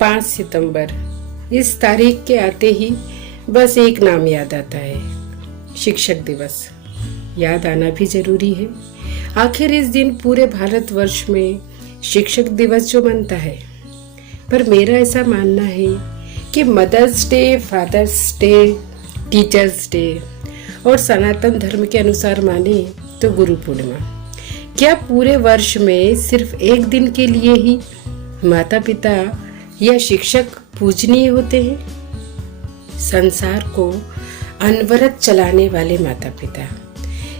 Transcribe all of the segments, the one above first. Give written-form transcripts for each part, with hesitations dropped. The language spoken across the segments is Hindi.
5 सितंबर। इस तारीख के आते ही बस एक नाम याद आता है, शिक्षक दिवस। याद आना भी जरूरी है। आखिर इस दिन पूरे भारतवर्ष में शिक्षक दिवस जो मनता है। पर मेरा ऐसा मानना है कि mother's day, father's day, teacher's day और सनातन धर्म के अनुसार माने तो गुरु पूर्णिमा, क्या पूरे वर्ष में सिर्फ एक दिन के लिए ही माता पिता या शिक्षक पूजनीय होते हैं? संसार को अनवरत चलाने वाले माता पिता,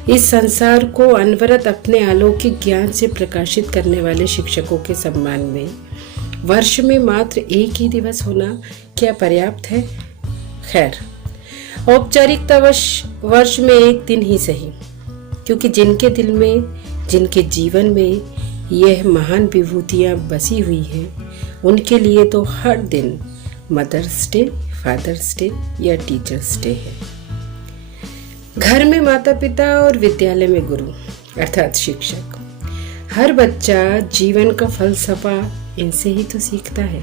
इस संसार को अनवरत अपने अलौकिक ज्ञान से प्रकाशित करने वाले शिक्षकों के सम्मान में वर्ष में मात्र एक ही दिवस होना क्या पर्याप्त है? खैर, औपचारिकता वर्ष में एक दिन ही सही, क्योंकि जिनके दिल में, जिनके जीवन में यह महान विभूतियाँ बसी हुई हैं, उनके लिए तो हर दिन मदर्स डे, फादर्स डे या टीचर्स डे है। घर में माता पिता और विद्यालय में गुरु अर्थात शिक्षक। हर बच्चा जीवन का फलसफा इनसे ही तो सीखता है।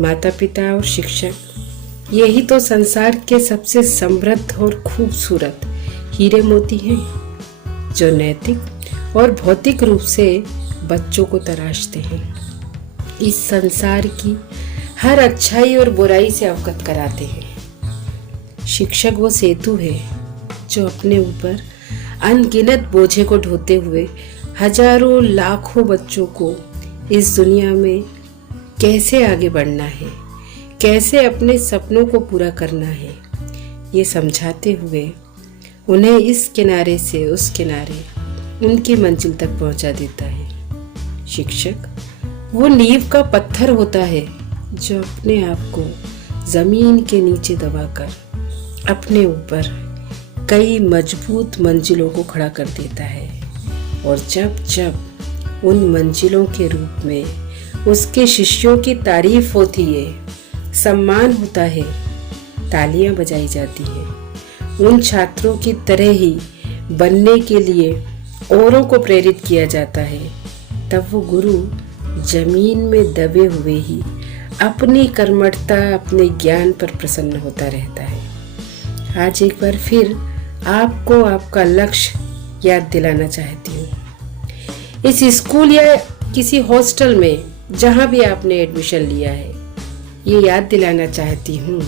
माता पिता और शिक्षक यही तो संसार के सबसे समृद्ध और खूबसूरत हीरे मोती हैं, जो नैतिक और भौतिक रूप से बच्चों को तराशते हैं, इस संसार की हर अच्छाई और बुराई से अवगत कराते हैं। शिक्षक वो सेतु है जो अपने ऊपर अनगिनत बोझे को ढोते हुए हजारों लाखों बच्चों को इस दुनिया में कैसे आगे बढ़ना है, कैसे अपने सपनों को पूरा करना है, ये समझाते हुए उन्हें इस किनारे से उस किनारे उनकी मंजिल तक पहुंचा देता है। शिक्षक वो नींव का पत्थर होता है जो अपने आप को जमीन के नीचे दबाकर अपने ऊपर कई मजबूत मंजिलों को खड़ा कर देता है। और जब जब उन मंजिलों के रूप में उसके शिष्यों की तारीफ होती है, सम्मान होता है, तालियां बजाई जाती हैं, उन छात्रों की तरह ही बनने के लिए औरों को प्रेरित किया जाता है, तब वो गुरु जमीन में दबे हुए ही अपनी कर्मठता, अपने ज्ञान पर प्रसन्न होता रहता है। आज एक बार फिर आपको आपका लक्ष्य याद दिलाना चाहती हूँ। इस स्कूल या किसी हॉस्टल में जहाँ भी आपने एडमिशन लिया है, ये याद दिलाना चाहती हूँ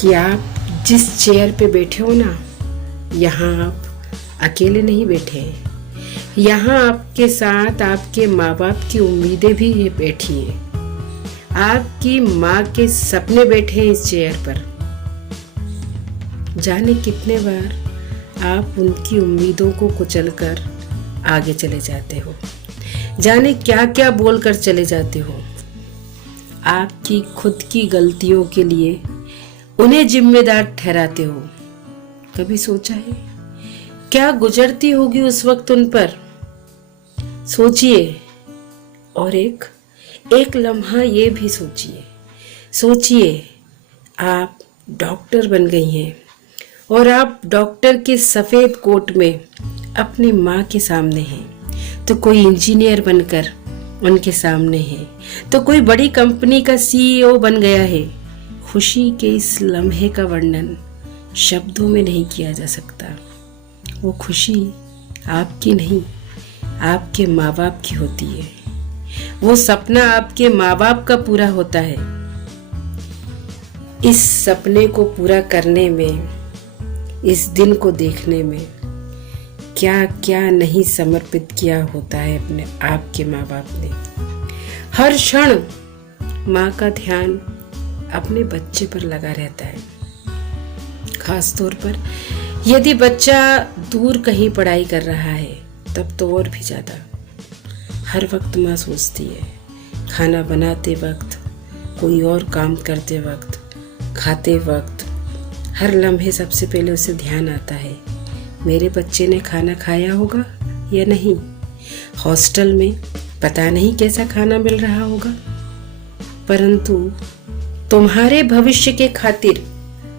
कि आप जिस चेयर पे बैठे हो ना, यहाँ आप अकेले नहीं बैठे हैं। यहाँ आपके साथ आपके माँ बाप की उम्मीदें भी बैठी हैं। आपकी माँ के सपने बैठे हैं इस चेयर पर। जाने कितने बार आप उनकी उम्मीदों को कुचलकर आगे चले जाते हो, जाने क्या क्या बोलकर चले जाते हो। आपकी खुद की गलतियों के लिए उन्हें जिम्मेदार ठहराते हो। कभी सोचा है क्या गुजरती होगी उस वक्त उन पर? सोचिए। और एक लम्हा ये भी सोचिए आप डॉक्टर बन गई हैं और आप डॉक्टर के सफेद कोट में अपनी माँ के सामने हैं, तो कोई इंजीनियर बनकर उनके सामने है, तो कोई बड़ी कंपनी का CEO बन गया है। खुशी के इस लम्हे का वर्णन शब्दों में नहीं किया जा सकता। वो खुशी आपकी नहीं, आपके माँ बाप की होती है। वो सपना आपके माँ बाप का पूरा होता है। इस सपने को पूरा करने में, इस दिन को देखने में क्या क्या नहीं समर्पित किया होता है अपने आपके माँ बाप ने। हर क्षण माँ का ध्यान अपने बच्चे पर लगा रहता है। खास तौर पर यदि बच्चा दूर कहीं पढ़ाई कर रहा है, तब तो और भी ज़्यादा। हर वक्त माँ सोचती है, खाना बनाते वक्त, कोई और काम करते वक्त, खाते वक्त, हर लम्हे सबसे पहले उसे ध्यान आता है, मेरे बच्चे ने खाना खाया होगा या नहीं। हॉस्टल में पता नहीं कैसा खाना मिल रहा होगा, परंतु तुम्हारे भविष्य के खातिर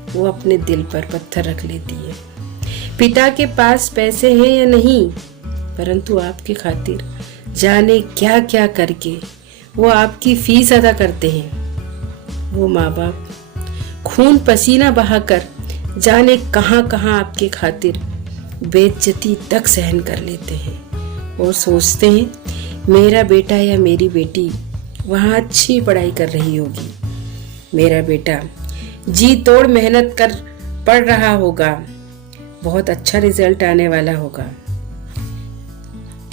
वो अपने दिल पर पत्थर रख लेती है। पिता के पास पैसे हैं या नहीं, परंतु आपके खातिर जाने क्या क्या करके वो आपकी फीस अदा करते हैं। वो माँ बाप खून पसीना बहाकर जाने कहाँ कहाँ आपके खातिर बेइज्जती तक सहन कर लेते हैं और सोचते हैं मेरा बेटा या मेरी बेटी वहाँ अच्छी पढ़ाई कर रही होगी, मेरा बेटा जी तोड़ मेहनत कर पढ़ रहा होगा, बहुत अच्छा रिजल्ट आने वाला होगा।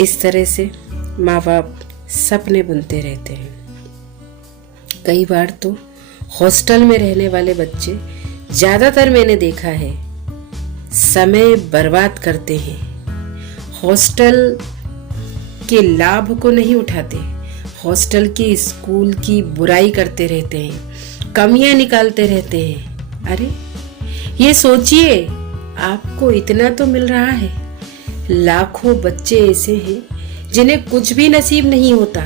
इस तरह से माँ बाप सपने बुनते रहते हैं। कई बार तो हॉस्टल में रहने वाले बच्चे, ज्यादातर मैंने देखा है, समय बर्बाद करते हैं। हॉस्टल के लाभ को नहीं उठाते, हॉस्टल के स्कूल की बुराई करते रहते हैं, कमियां निकालते रहते हैं। अरे ये सोचिए, आपको इतना तो मिल रहा है, लाखों बच्चे ऐसे हैं जिन्हें कुछ भी नसीब नहीं होता,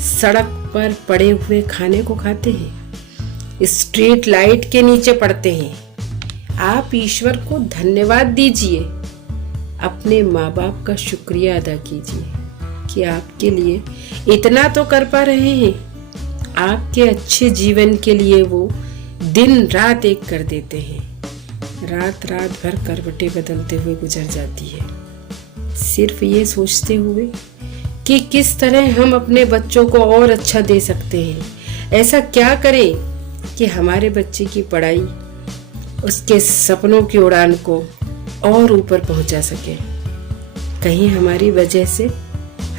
सड़क पर पड़े हुए खाने को खाते हैं, स्ट्रीट लाइट के नीचे पड़ते हैं। आप ईश्वर को धन्यवाद दीजिए, अपने माँ बाप का शुक्रिया अदा कीजिए कि आपके लिए इतना तो कर पा रहे हैं। आपके अच्छे जीवन के लिए वो दिन रात एक कर देते हैं, रात रात भर करवटें बदलते हुए गुजर जाती है, सिर्फ ये सोचते हुए कि किस तरह हम अपने बच्चों को और अच्छा दे सकते हैं। ऐसा क्या करें कि हमारे बच्चे की पढ़ाई उसके सपनों की उड़ान को और ऊपर पहुंचा सके। कहीं हमारी वजह से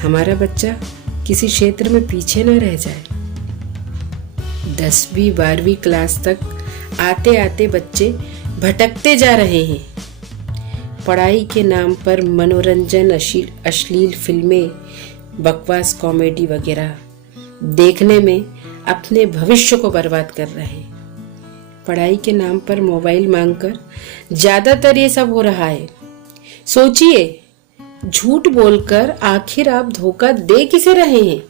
हमारा बच्चा किसी क्षेत्र में पीछे न रह जाए। 10वीं 12वीं क्लास तक आते आते बच्चे भटकते जा रहे हैं। पढ़ाई के नाम पर मनोरंजन, अश्लील फिल्में, बकवास कॉमेडी वगैरह देखने में अपने भविष्य को बर्बाद कर रहे हैं। पढ़ाई के नाम पर मोबाइल मांगकर ज्यादातर ये सब हो रहा है। सोचिए, झूठ बोलकर आखिर आप धोखा दे किसे रहे हैं?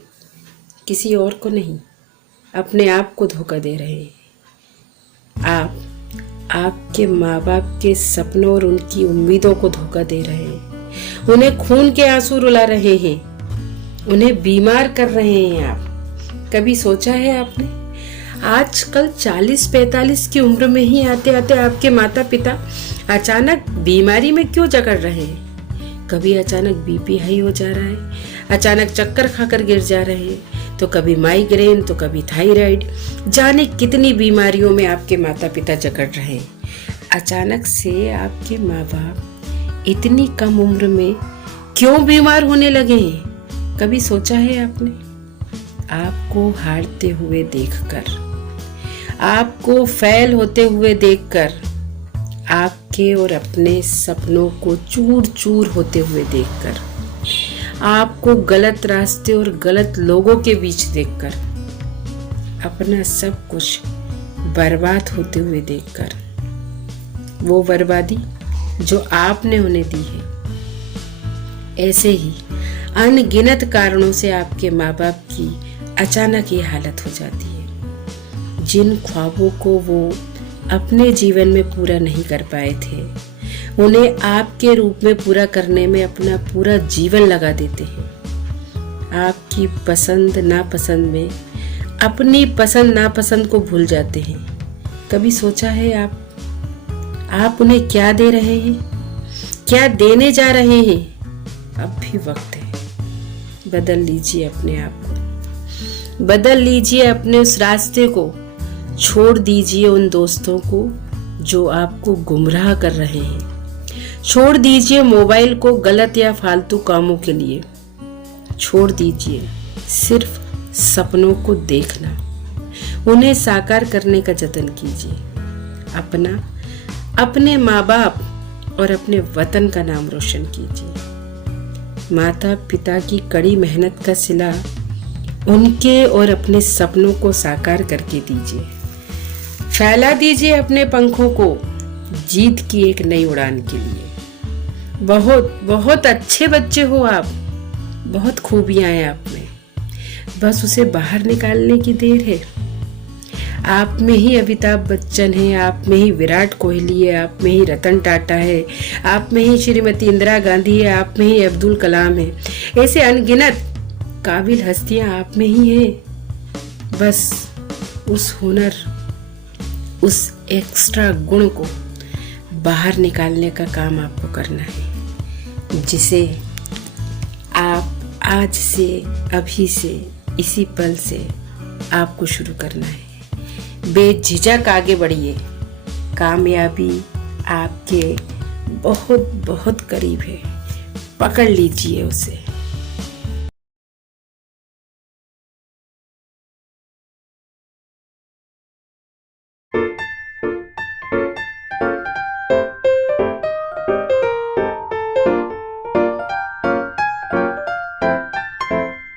किसी और को नहीं, अपने आप को धोखा दे रहे हैं। आप आपके माँ बाप के सपनों और उनकी उम्मीदों को धोखा दे रहे हैं, उन्हें खून के आंसू रुला रहे हैं, उन्हें बीमार कर रहे हैं। आप कभी सोचा है आपने, आजकल 40-45 की उम्र में ही आते आते आपके माता पिता अचानक बीमारी में क्यों जकड़ रहे हैं? कभी अचानक बीपी हाई हो जा रहा है, अचानक चक्कर खाकर गिर जा रहे हैं, तो कभी माइग्रेन, तो कभी थायराइड, जाने कितनी बीमारियों में आपके माता पिता जकड़ रहे हैं। अचानक से आपके माँ बाप इतनी कम उम्र में क्यों बीमार होने लगे हैं? कभी सोचा है आपने? आपको हारते हुए देखकर, आपको फेल होते हुए देखकर, आपके और अपने सपनों को चूर चूर होते हुए देखकर, आपको गलत रास्ते और गलत लोगों के बीच देखकर, अपना सब कुछ बर्बाद होते हुए देखकर, वो बर्बादी जो आपने उन्हें दी है, ऐसे ही अनगिनत कारणों से आपके माँ बाप की अचानक ये हालत हो जाती है। जिन ख्वाबों को वो अपने जीवन में पूरा नहीं कर पाए थे, उन्हें आपके रूप में पूरा करने में अपना पूरा जीवन लगा देते हैं। आपकी पसंद नापसंद में अपनी पसंद नापसंद को भूल जाते हैं। कभी सोचा है आप उन्हें क्या दे रहे हैं, क्या देने जा रहे हैं? अब भी वक्त है, बदल लीजिए अपने आप को, बदल लीजिए अपने उस रास्ते को, छोड़ दीजिए उन दोस्तों को जो आपको गुमराह कर रहे हैं, छोड़ दीजिए मोबाइल को गलत या फालतू कामों के लिए, छोड़ दीजिए सिर्फ सपनों को देखना, उन्हें साकार करने का जतन कीजिए। अपने माँ बाप और अपने वतन का नाम रोशन कीजिए। माता पिता की कड़ी मेहनत का सिला उनके और अपने सपनों को साकार करके दीजिए। फैला दीजिए अपने पंखों को जीत की एक नई उड़ान के लिए। बहुत बहुत अच्छे बच्चे हो आप, बहुत खूबियां हैं आप में, बस उसे बाहर निकालने की देर है। आप में ही अमिताभ बच्चन है, आप में ही विराट कोहली है, आप में ही रतन टाटा है, आप में ही श्रीमती इंदिरा गांधी है, आप में ही अब्दुल कलाम है। ऐसे अनगिनत काबिल हस्तियां आप में ही हैं। बस उस हुनर, उस एक्स्ट्रा गुण को बाहर निकालने का काम आपको करना है, जिसे आप आज से, अभी से, इसी पल से आपको शुरू करना है। बेझिझक आगे बढ़िए, कामयाबी आपके बहुत बहुत करीब है, पकड़ लीजिए उसे।